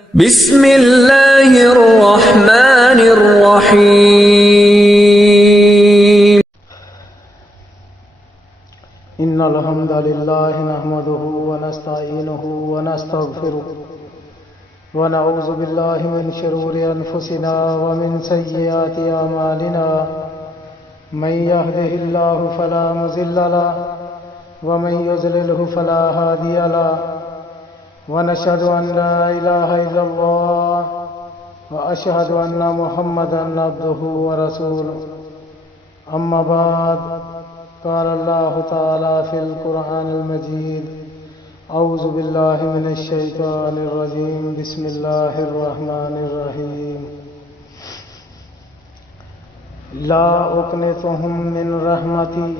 بسم اللہ الرحمن الرحیم ان الحمد للہ نحمده ونستعینه ونستغفره ونعوذ باللہ من شرور انفسنا ومن سیئات اعمالنا من يهده الله فلا مضل له ومن يضلل فلا هادي له ونشهد ان لا اله الا الله واشهد ان محمدا عبده ورسوله اما بعد قال الله تعالى في القرآن المجيد اعوذ بالله من الشيطان الرجيم بسم الله الرحمن الرحيم لا اقنطهم من رحمتي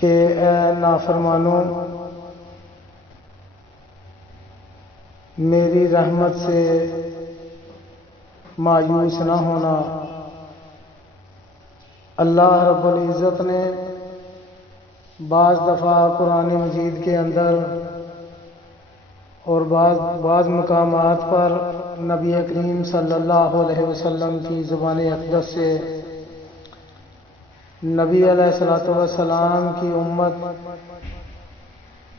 کہ اے نافرمانوں میری رحمت سے مایوس نہ ہونا۔ اللہ رب العزت نے بعض دفعہ قرآن مجید کے اندر اور بعض مقامات پر نبی کریم صلی اللہ علیہ وسلم کی زبان اقدس سے نبی علیہ الصلوۃ والسلام کی امت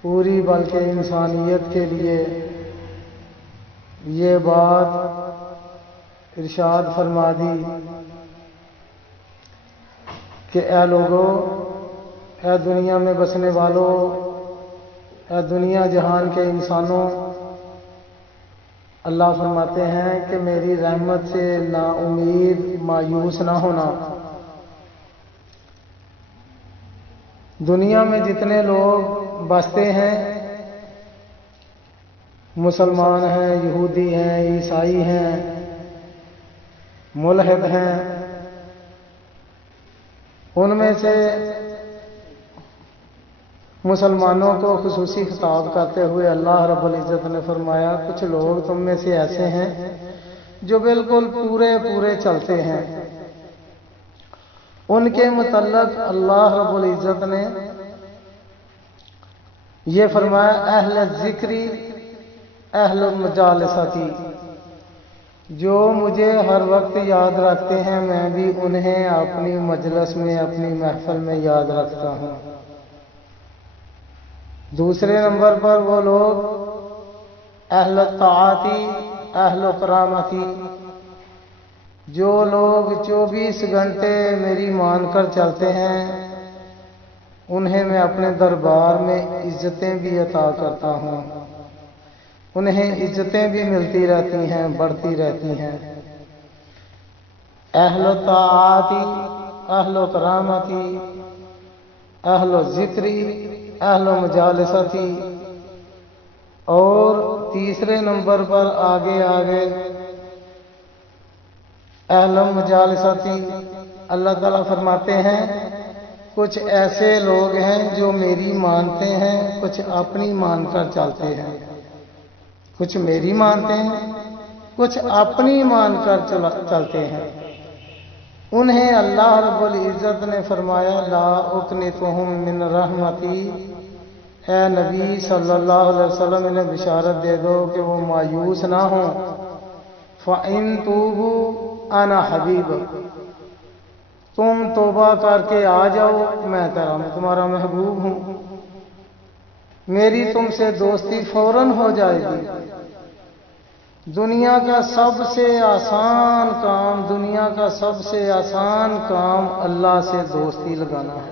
پوری بلکہ انسانیت کے لیے یہ بات ارشاد فرما دی کہ اے لوگو، اے دنیا میں بسنے والوں، اے دنیا جہان کے انسانوں، اللہ فرماتے ہیں کہ میری رحمت سے نا امید مایوس نہ ہونا۔ دنیا میں جتنے لوگ بستے ہیں، مسلمان ہیں، یہودی ہیں، عیسائی ہیں، ملحد ہیں، ان میں سے مسلمانوں کو خصوصی خطاب کرتے ہوئے اللہ رب العزت نے فرمایا کچھ لوگ تم میں سے ایسے ہیں جو بالکل پورے چلتے ہیں۔ ان کے متعلق اللہ رب العزت نے یہ فرمایا اہل ذکری اہل مجالستی، جو مجھے ہر وقت یاد رکھتے ہیں میں بھی انہیں اپنی مجلس میں، اپنی محفل میں یاد رکھتا ہوں۔ دوسرے نمبر پر وہ لوگ اہل طاعتی اہل کرامتی، جو لوگ 24 گھنٹے میری مان کر چلتے ہیں انہیں میں اپنے دربار میں عزتیں بھی عطا کرتا ہوں، انہیں عزتیں بھی ملتی رہتی ہیں، بڑھتی رہتی ہیں۔ اہل طاعتی اہل کرامتی اہل ذکری اہل مجالستی، اور تیسرے نمبر پر آگے اہل مجالستی اللہ تعالیٰ فرماتے ہیں کچھ ایسے لوگ ہیں جو میری مانتے ہیں، کچھ اپنی مان کر چلتے ہیں، کچھ میری مانتے ہیں، کچھ اپنی مان کر چلتے ہیں۔ انہیں اللہ رب العزت نے فرمایا لا اقنطهم من رحمتی، اے نبی صلی اللہ علیہ وسلم انہیں بشارت دے دو کہ وہ مایوس نہ ہوں۔ فَإِن تُوبُوا انا حبیب، تم توبہ کر کے آ جاؤ، میں تمہارا محبوب ہوں، میری تم سے دوستی فوراً ہو جائے گی۔ دنیا کا سب سے آسان کام اللہ سے دوستی لگانا ہے،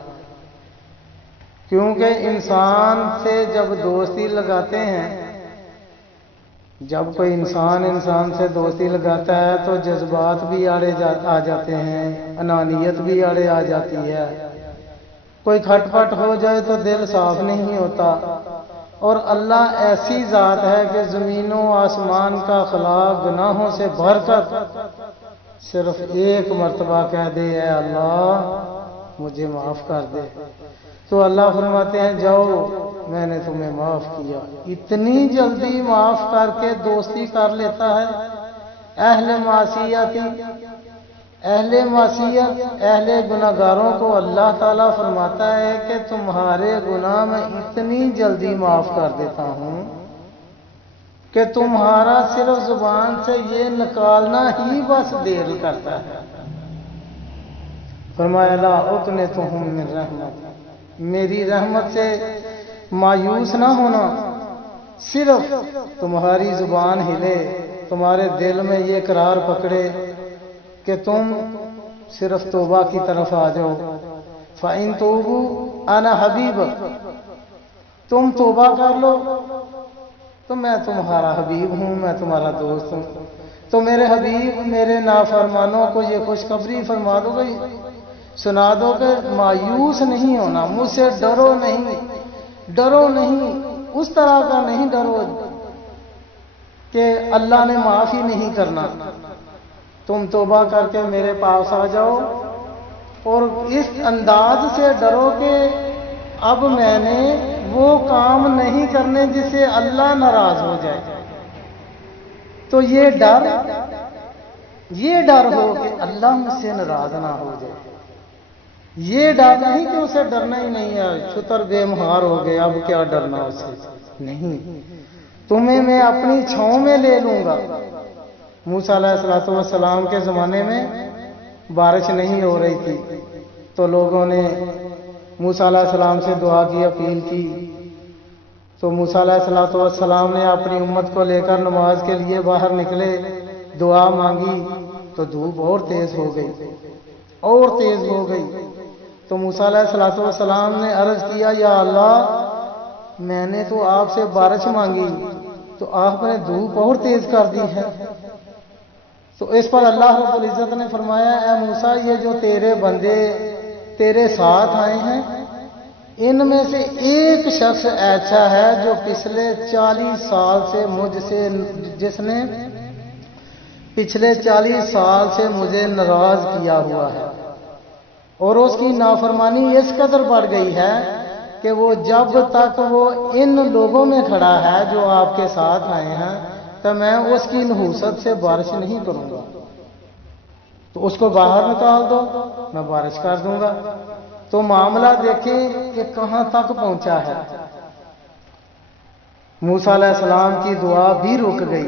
کیونکہ انسان سے جب دوستی لگاتے ہیں، جب کوئی انسان سے دوستی لگاتا ہے تو جذبات بھی آڑے آ جاتے ہیں، انانیت بھی آڑے آ جاتی ہے، کوئی کھٹ پٹ ہو جائے تو دل صاف نہیں ہوتا۔ اور اللہ ایسی ذات ہے کہ زمین و آسمان کا خلا گناہوں سے بھر کر صرف ایک مرتبہ کہہ دے اے اللہ مجھے معاف کر دے، تو اللہ فرماتے ہیں جاؤ میں نے تمہیں معاف کیا۔ اتنی جلدی معاف کر کے دوستی کر لیتا ہے۔ اہل معصیت اہل گناہگاروں کو اللہ تعالیٰ فرماتا ہے کہ تمہارے گناہ میں اتنی جلدی معاف کر دیتا ہوں کہ تمہارا صرف زبان سے یہ نکالنا ہی بس دیر کرتا ہے۔ فرمایا لا اقنطہم من رحمت، میری رحمت سے مایوس نہ ہونا، صرف تمہاری زبان ہلے، تمہارے دل میں یہ قرار پکڑے کہ تم صرف توبہ کی طرف آ جاؤ۔ فَإِن تُوبُوا أَنَا حَبِيبُ، تم توبہ کر لو تو میں تمہارا حبیب ہوں، میں تمہارا دوست ہوں۔ تو میرے حبیب میرے نافرمانوں کو یہ خوشخبری فرما دو گئی، سنا دو کہ مایوس نہیں ہونا، مجھ سے ڈرو نہیں، ڈرو نہیں، اس طرح کا نہیں ڈرو کہ اللہ نے معاف ہی نہیں کرنا۔ تم توبہ کر کے میرے پاس آ جاؤ اور اس انداز سے ڈرو کہ اب میں نے وہ کام نہیں کرنے جس سے اللہ ناراض ہو جائے۔ تو یہ ڈر ہو کہ اللہ مجھ سے ناراض نہ ہو جائے۔ یہ ڈر نہیں کہ اسے ڈرنا ہی نہیں ہے، شتر بے مہار ہو گیا اب کیا ڈرنا اسے، نہیں، تمہیں میں اپنی چھاؤں میں لے لوں گا۔ موسیٰ علیہ السلام کے زمانے میں بارش نہیں ہو رہی تھی تو لوگوں نے موسیٰ علیہ السلام سے دعا کی، اپیل کی، تو موسیٰ علیہ السلام نے اپنی امت کو لے کر نماز کے لیے باہر نکلے، دعا مانگی تو دھوپ اور تیز ہو گئی، اور تیز ہو گئی۔ تو موسیٰ علیہ السلام نے عرض کیا یا اللہ، میں نے تو آپ سے بارش مانگی تو آپ نے دھوپ اور تیز کر دی ہے۔ تو اس پر اللہ رب العزت نے فرمایا اے موسیٰ، یہ جو تیرے بندے تیرے ساتھ آئے ہیں ان میں سے ایک شخص ایسا ہے جو پچھلے 40 سال سے جس نے پچھلے 40 سال سے مجھے ناراض کیا ہوا ہے، اور اس کی نافرمانی اس قدر بڑھ گئی ہے کہ وہ جب تک وہ ان لوگوں میں کھڑا ہے جو آپ کے ساتھ آئے ہیں تو میں اس کی نحوست سے بارش نہیں کروں گا، تو اس کو باہر نکال دو، میں بارش کر دوں گا۔ تو معاملہ دیکھیں کہ کہاں تک پہنچا ہے۔ موسیٰ علیہ السلام کی دعا بھی رک گئی،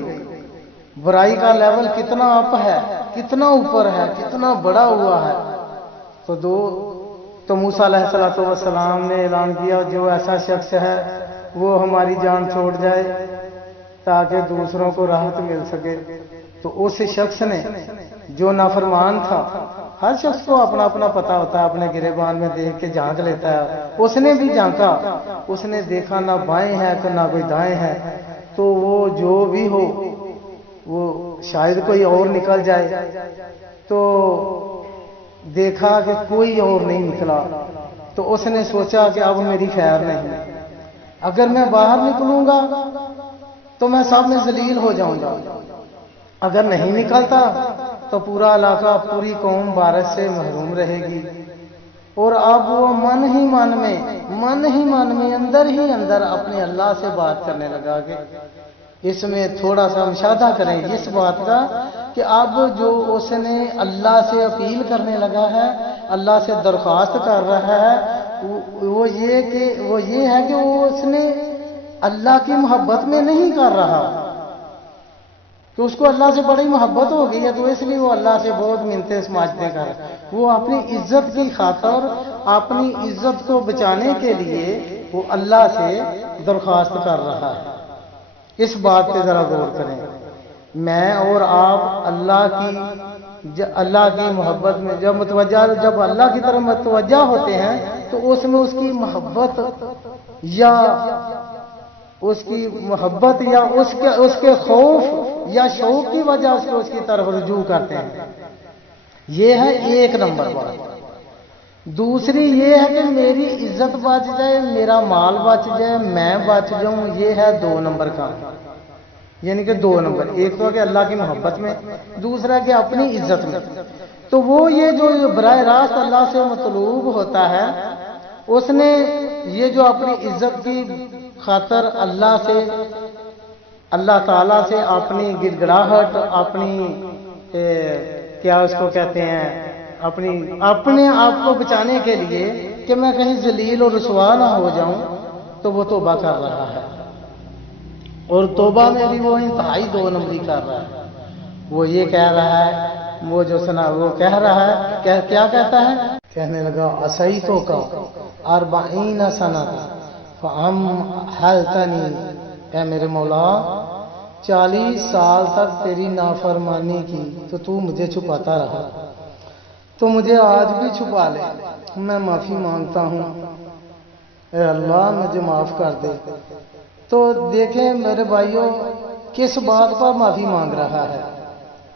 برائی کا لیول کتنا اپ ہے، کتنا اوپر ہے، کتنا بڑا ہوا ہے۔ تو موسیٰ علیہ السلام نے اعلان کیا جو ایسا شخص ہے وہ ہماری جان چھوڑ جائے تاکہ دوسروں کو راحت مل سکے۔ تو اس شخص نے جو نافرمان تھا، ہر شخص کو اپنا اپنا پتہ ہوتا ہے، اپنے گریبان میں دیکھ کے جھانک لیتا ہے، اس نے بھی جھانکا، اس نے دیکھا نہ بائیں ہے کہ نہ کوئی دائیں ہے، تو وہ جو بھی ہو وہ شاید کوئی اور نکل جائے، تو دیکھا کہ کوئی اور نہیں نکلا، تو اس نے سوچا کہ اب میری خیر نہیں، اگر میں باہر نکلوں گا تو میں سب میں ذلیل ہو جاؤں گا، اگر نہیں نکلتا تو پورا علاقہ، پوری قوم بارش سے محروم رہے گی۔ اور اب وہ من ہی من میں اندر ہی اندر اپنے اللہ سے بات کرنے لگا کہ اس میں تھوڑا سا مشاہدہ کریں اس بات کا کہ اب جو اس نے اللہ سے اپیل کرنے لگا ہے، اللہ سے درخواست کر رہا ہے، وہ یہ ہے کہ وہ اس نے اللہ کی محبت میں نہیں کر رہا، کہ اس کو اللہ سے بڑی محبت ہو گئی ہے، تو اس لیے وہ اللہ سے بہت منتیں سماجتیں کر رہا ہے۔ وہ اپنی عزت کی خاطر، اپنی عزت کو بچانے کے لیے وہ اللہ سے درخواست کر رہا ہے۔ اس بات پہ ذرا غور کریں، میں اور آپ اللہ کی محبت میں جب اللہ کی طرف متوجہ ہوتے ہیں تو اس میں اس کی محبت یا اس کے خوف یا شوق کی وجہ سے اس کی طرف رجوع کرتے ہیں۔ یہ ہے ایک نمبر بات۔ دوسری یہ ہے کہ میری عزت بچ جائے، میرا مال بچ جائے، میں بچ جاؤں، یہ ہے 2 نمبر کا، یعنی کہ 2 نمبر، ایک تو کہ اللہ کی محبت میں، دوسرا کہ اپنی عزت میں۔ تو وہ یہ جو براہ راست اللہ سے مطلوب ہوتا ہے، اس نے یہ جو اپنی عزت کی خاطر اللہ تعالیٰ سے اپنی گڑگڑاہٹ، اپنی کیا اس کو کہتے ہیں، اپنے آپ کو بچانے کے لیے کہ میں کہیں ذلیل اور رسوا نہ ہو جاؤں، تو وہ توبہ کر رہا ہے۔ اور توبہ میں بھی وہ انتہائی دو نمبری کر رہا ہے. وہ یہ کہہ رہا ہے، وہ جو سنا وہ کہہ رہا ہے، کیا کہتا ہے؟ کہنے لگا اسیتو کا 40 سنہ فہم حلتنی، اے میرے مولا 40 سال تک تیری نافرمانی کی تو تو مجھے چھپاتا رہا، تو مجھے آج بھی چھپا لے، میں معافی مانگتا ہوں، اے اللہ مجھے معاف کر دے. تو دیکھیں میرے بھائیوں کس بات پر معافی مانگ رہا ہے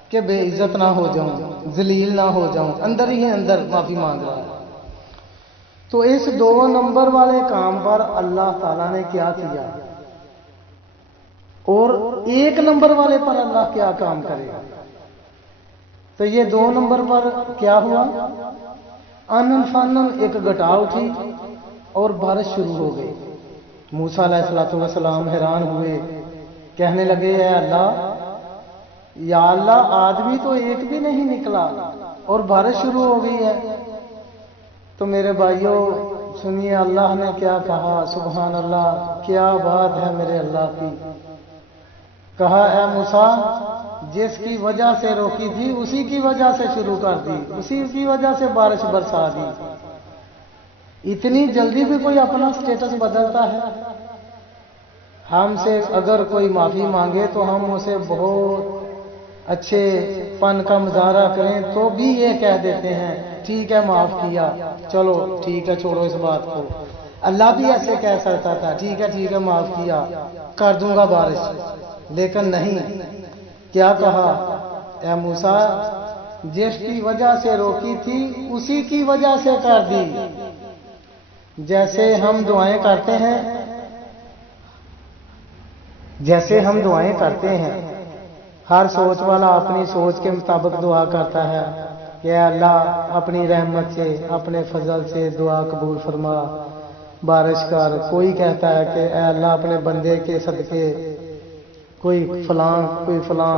کہ بے عزت نہ ہو جاؤں، ذلیل نہ ہو جاؤں، اندر ہی اندر معافی مانگ رہا ہے. تو اس 2 نمبر والے کام پر اللہ تعالیٰ نے کیا کیا اور 1 نمبر والے پر اللہ کیا کام کرے گا؟ تو یہ 2 نمبر پر کیا ہوا؟ آنن فانن ایک گٹا اٹھی اور بارش شروع ہو گئی. موسیٰ علیہ السلام حیران ہوئے، کہنے لگے اے اللہ، یا اللہ آج بھی تو ایک بھی نہیں نکلا اور بارش شروع ہو گئی ہے. تو میرے بھائیوں سنیے اللہ نے کیا کہا. سبحان اللہ، کیا بات ہے میرے اللہ کی. کہا اے موسیٰ جس کی وجہ سے روکی تھی اسی کی وجہ سے شروع کر دی، اسی کی وجہ سے بارش برسا دی. اتنی جلدی بھی کوئی اپنا سٹیٹس بدلتا ہے؟ ہم سے اگر کوئی معافی مانگے تو ہم اسے بہت اچھے پن کا مظاہرہ کریں تو بھی یہ کہہ دیتے ہیں ٹھیک ہے معاف کیا، چلو ٹھیک ہے چھوڑو اس بات کو. اللہ بھی ایسے کہہ سکتا تھا ٹھیک ہے معاف کیا، کر دوں گا بارش. لیکن نہیں، کیا کہا؟ اے موسیٰ جس کی وجہ سے روکی تھی اسی کی وجہ سے کر دی. جیسے ہم دعائیں کرتے ہیں ہر سوچ والا اپنی سوچ کے مطابق دعا کرتا ہے کہ اے اللہ اپنی رحمت سے اپنے فضل سے دعا قبول فرما، بارش کر. کوئی کہتا ہے کہ اے اللہ اپنے بندے کے صدقے کوئی فلاں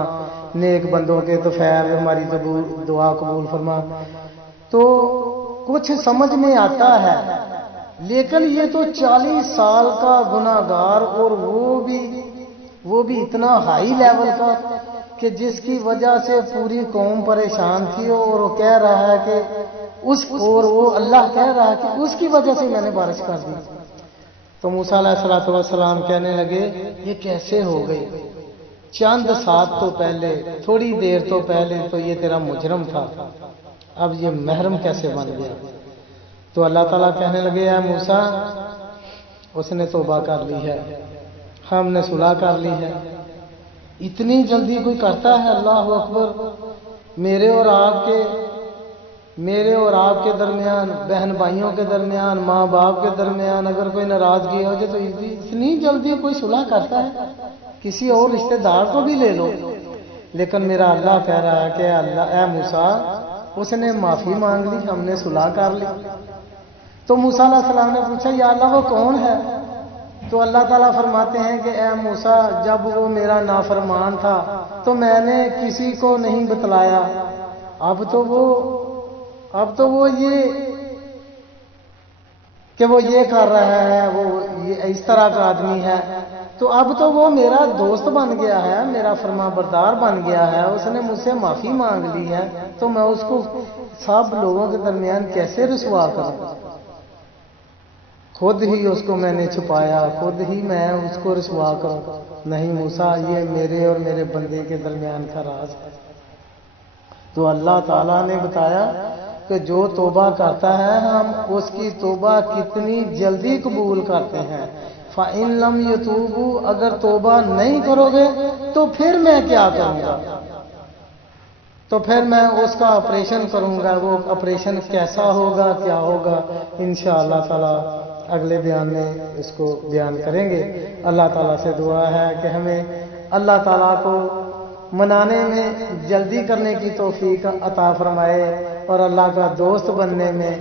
نیک بندوں کے تو خیر ہماری دعا قبول فرما. تو کچھ سمجھ میں آتا ہے، لیکن یہ تو 40 سال کا گناہگار اور وہ بھی اتنا ہائی لیول کا کہ جس کی وجہ سے پوری قوم پریشان تھی اور وہ کہہ رہا ہے کہ وہ اللہ کہہ رہا ہے کہ اس کی وجہ سے میں نے بارش کر دی. تو موسیٰ علیہ السلام کہنے لگے یہ کیسے ہو گئی؟ چند ساتھ تو پہلے، تھوڑی دیر تو پہلے تو یہ تیرا مجرم تھا، اب یہ محرم کیسے بن گیا؟ تو اللہ تعالیٰ کہنے لگے اے موسیٰ اس نے توبہ کر لی ہے، ہم نے صلح کر لی ہے. اتنی جلدی کوئی کرتا ہے؟ اللہ اکبر. میرے اور آپ کے درمیان، بہن بھائیوں کے درمیان، ماں باپ کے درمیان اگر کوئی ناراضگی ہو جائے تو اتنی جلدی کوئی صلح کرتا ہے؟ کسی اور رشتہ دار کو بھی لے لو. لیکن میرا اللہ کہہ رہا ہے کہ اللہ اے موسیٰ اس نے معافی مانگ لی، ہم نے صلح کر لی. تو موسیٰ علیہ السلام نے پوچھا یا اللہ وہ کون ہے؟ تو اللہ تعالیٰ فرماتے ہیں کہ اے موسیٰ جب وہ میرا نافرمان تھا تو میں نے کسی کو نہیں بتلایا، اب تو وہ یہ کر رہا ہے، وہ اس طرح کا آدمی ہے، تو اب تو وہ میرا دوست بن گیا ہے، میرا فرما بردار بن گیا ہے، اس نے مجھ سے معافی مانگ لی ہے، تو میں اس کو سب لوگوں کے درمیان کیسے رسوا کروں؟ خود ہی اس کو میں نے چھپایا، خود ہی میں اس کو رسوا کروں؟ نہیں موسیٰ یہ میرے اور میرے بندے کے درمیان کا راز ہے. تو اللہ تعالیٰ نے بتایا کہ جو توبہ کرتا ہے ہم اس کی توبہ کتنی جلدی قبول کرتے ہیں. فَإِن لَمْ يَتُوبُوا اگر توبہ نہیں کرو گے تو پھر میں کیا کروں گا؟ تو پھر میں اس کا آپریشن کروں گا. وہ آپریشن کیسا ہوگا، کیا ہوگا، انشاءاللہ تعالیٰ اگلے بیان میں اس کو بیان کریں گے. اللہ تعالیٰ سے دعا ہے کہ ہمیں اللہ تعالیٰ کو منانے میں جلدی کرنے کی توفیق عطا فرمائے اور اللہ کا دوست بننے میں،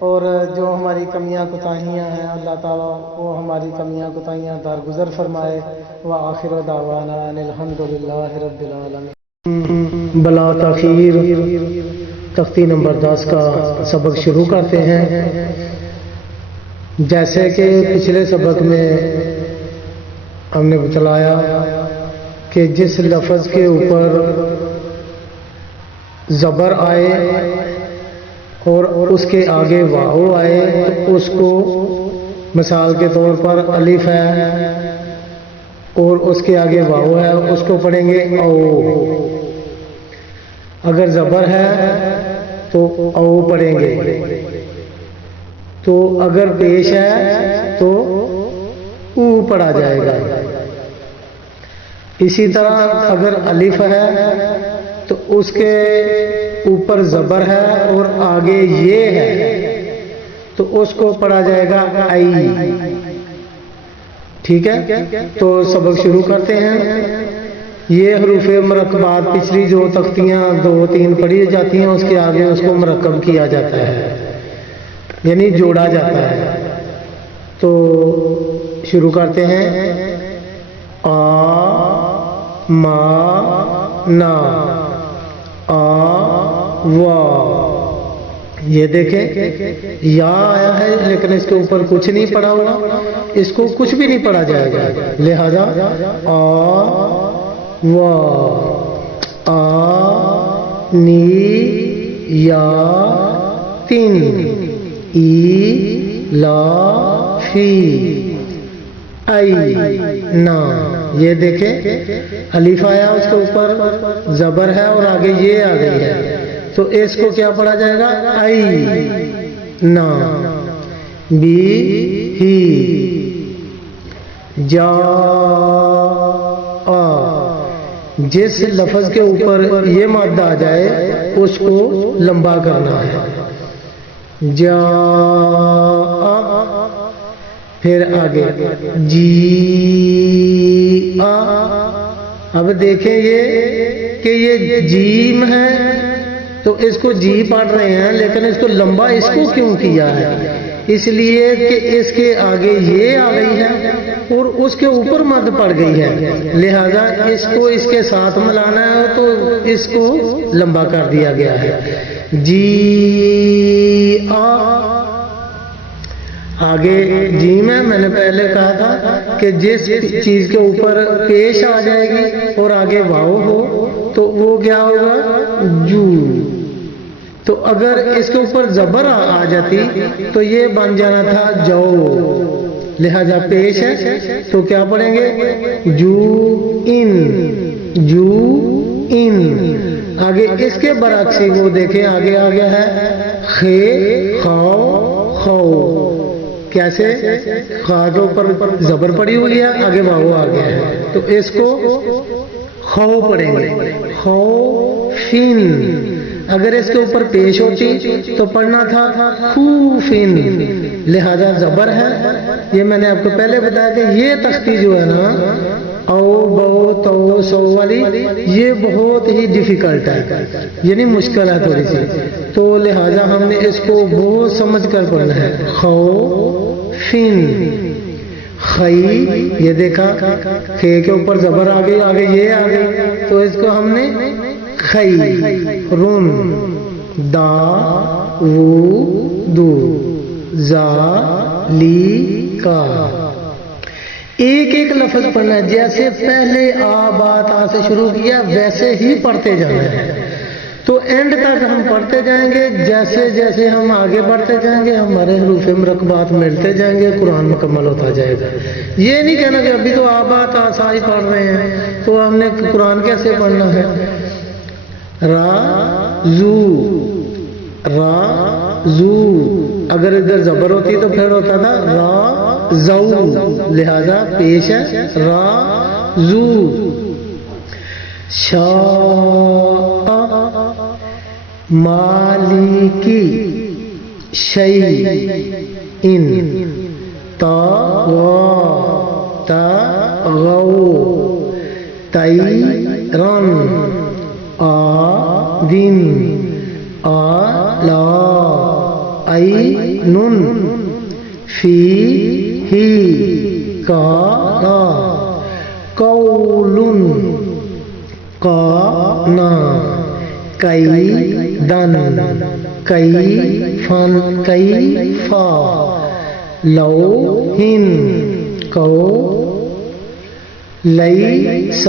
اور جو ہماری کمیاں کوتاہیاں ہیں اللہ تعالیٰ وہ ہماری کمیاں کوتاہیاں درگزر فرمائے. وآخر دعوانا ان الحمدللہ رب العالمین. بلا تاخیر تختی نمبر 10 کا سبق شروع کرتے ہیں. جیسے کہ پچھلے سبق میں ہم نے بتلایا کہ جس لفظ کے اوپر زبر آئے اور اس کے آگے واو آئے تو اس کو مثال کے طور پر الف ہے اور اس کے آگے واو ہے، اس کو پڑھیں گے او۔ اگر زبر ہے تو او پڑھیں گے، تو اگر پیش ہے تو او پڑھا جائے گا۔ اسی طرح اگر الف ہے تو اس کے اوپر زبر ہے اور آگے یہ ہے تو اس کو پڑھا جائے گا آئی۔ ٹھیک ہے، تو سبق شروع کرتے ہیں۔ یہ حروف مرکبات پچھلی جو تختیاں 2-3 پڑھی جاتی ہیں اس کے آگے اس کو مرکب کیا جاتا ہے، یعنی جوڑا جاتا ہے۔ تو شروع کرتے ہیں۔ آ ما نا، آ وا۔ یہ دیکھیں یا آیا ہے لیکن اس کے اوپر کچھ نہیں پڑا ہوا، اس کو کچھ بھی نہیں پڑھا جائے گا، لہذا آ وا، آ نی یا تین، ای لا فی، ای نا۔ یہ دیکھیں الف آیا، اس کے اوپر زبر ہے اور آگے یہ آ گئی ہے، تو اس کو کیا پڑھا جائے گا آئی نا۔ بی ہی، جا آ۔ جس لفظ کے اوپر یہ مادہ آ جائے اس کو لمبا کرنا ہے، جا آ، پھر آگے جی آ۔ اب دیکھیں کہ یہ جیم ہے تو اس کو جی پڑھ رہے ہیں لیکن اس کو لمبا اس کو کیوں کیا ہے؟ اس لیے کہ اس کے آگے یہ آ گئی ہے اور اس کے اوپر مد پڑ گئی ہے، لہذا اس کو اس کے ساتھ ملانا ہے تو اس کو لمبا کر دیا گیا ہے۔ جی آ، آگے جیم ہے، میں نے پہلے کہا تھا کہ جس چیز کے اوپر پیش آ جائے گی اور آگے واو ہو تو وہ کیا ہوگا جو۔ تو اگر اس کے اوپر زبر آ جاتی تو یہ بن جانا تھا جو، لہذا پیش ہے تو کیا پڑھیں گے جو ان، جو ان۔ آگے اس کے برعکس وہ دیکھیں آگے آ گیا ہے خے خاؤ خو۔ کیسے؟ خا کے اوپر زبر پڑی ہوئی ہے، آگے واو آ گیا ہے تو اس کو خو پڑھیں گے، خو فن۔ اگر اس کے اوپر پیش ہوتی تو پڑھنا تھا خوفن، لہذا زبر ہے۔ یہ میں نے آپ کو پہلے بتایا کہ یہ تختی جو ہے نا او بو تو سو والی، یہ بہت ہی ڈیفیکلٹ ہے، یعنی مشکل ہے تھوڑی سی، تو لہذا ہم نے اس کو بہت سمجھ کر پڑھنا ہے۔ خوفن، خی، یہ دیکھا خے کے اوپر زبر آ گئی، آگے یہ آ گئی تو اس کو ہم نے خی۔ رن، دا و دو، زا لی کا۔ ایک ایک لفظ پڑھنا ہے، جیسے پہلے آ بات آ سے شروع کیا ویسے ہی پڑھتے جانا ہے، تو اینڈ تک ہم پڑھتے جائیں گے۔ جیسے جیسے ہم آگے بڑھتے جائیں گے ہمارے حروف مرکبات ملتے جائیں گے، قرآن مکمل ہوتا جائے گا۔ یہ نہیں کہنا کہ ابھی تو آ بات آ سا ہی پڑھ رہے ہیں تو ہم نے قرآن کیسے پڑھنا ہے۔ را زو، را زو، اگر ادھر زبر ہوتی تو پھر ہوتا تھا را زو، لہذا پیش ہے را زو۔ شاء مالکی شیء ان، طغى تغوا طیرا آدن آلا عین فیہ کالا قول قانا کیدن کیفن کیفا لوہن کو ليس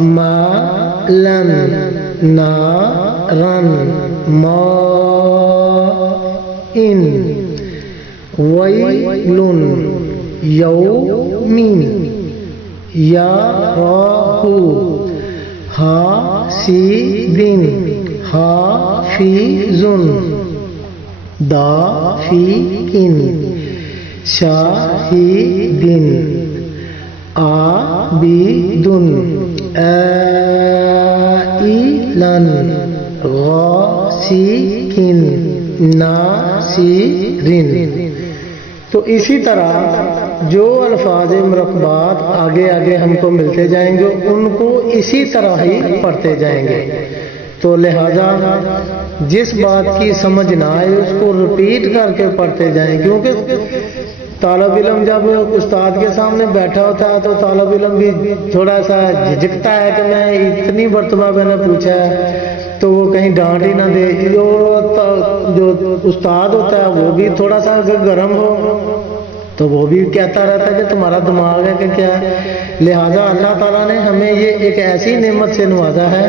مالا نارا ماء ويل يوم يراه حاسد حافظ دافئ شاهد عابد آئلا غاسق ناصر. تو اسی طرح جو الفاظ مرکبات آگے آگے ہم کو ملتے جائیں گے ان کو اسی طرح ہی پڑھتے جائیں گے. تو لہذا جس بات کی سمجھ نہ آئے اس کو ریپیٹ کر کے پڑھتے جائیں, کیونکہ طالب علم جب استاد کے سامنے بیٹھا ہوتا ہے تو طالب علم بھی تھوڑا سا جھجکتا ہے کہ میں اتنی مرتبہ میں نے پوچھا ہے تو وہ کہیں ڈانٹ ہی نہ دے. جو استاد ہوتا ہے وہ بھی تھوڑا سا اگر گرم ہو تو وہ بھی کہتا رہتا ہے کہ تمہارا دماغ ہے کہ کیا ہے. لہذا اللہ تعالیٰ نے ہمیں یہ ایک ایسی نعمت سے نوازا ہے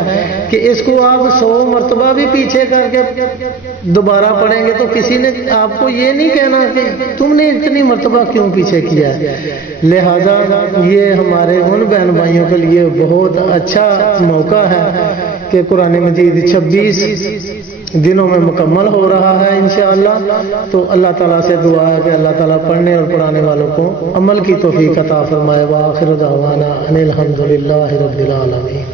کہ اس کو آپ 100 مرتبہ بھی پیچھے کر کے دوبارہ پڑھیں گے تو کسی نے آپ کو یہ نہیں کہنا کہ تم نے اتنی مرتبہ کیوں پیچھے کیا ہے. لہذا یہ ہمارے ان بہن بھائیوں کے لیے بہت اچھا موقع ہے کہ قرآن مجید 26 دنوں میں مکمل ہو رہا ہے انشاءاللہ. تو اللہ تعالیٰ سے دعا ہے کہ اللہ تعالیٰ پڑھنے اور پڑھانے والوں کو عمل کی توفیق عطا فرمائے. وآخر دعوانا ان الحمد للہ رب العالمین.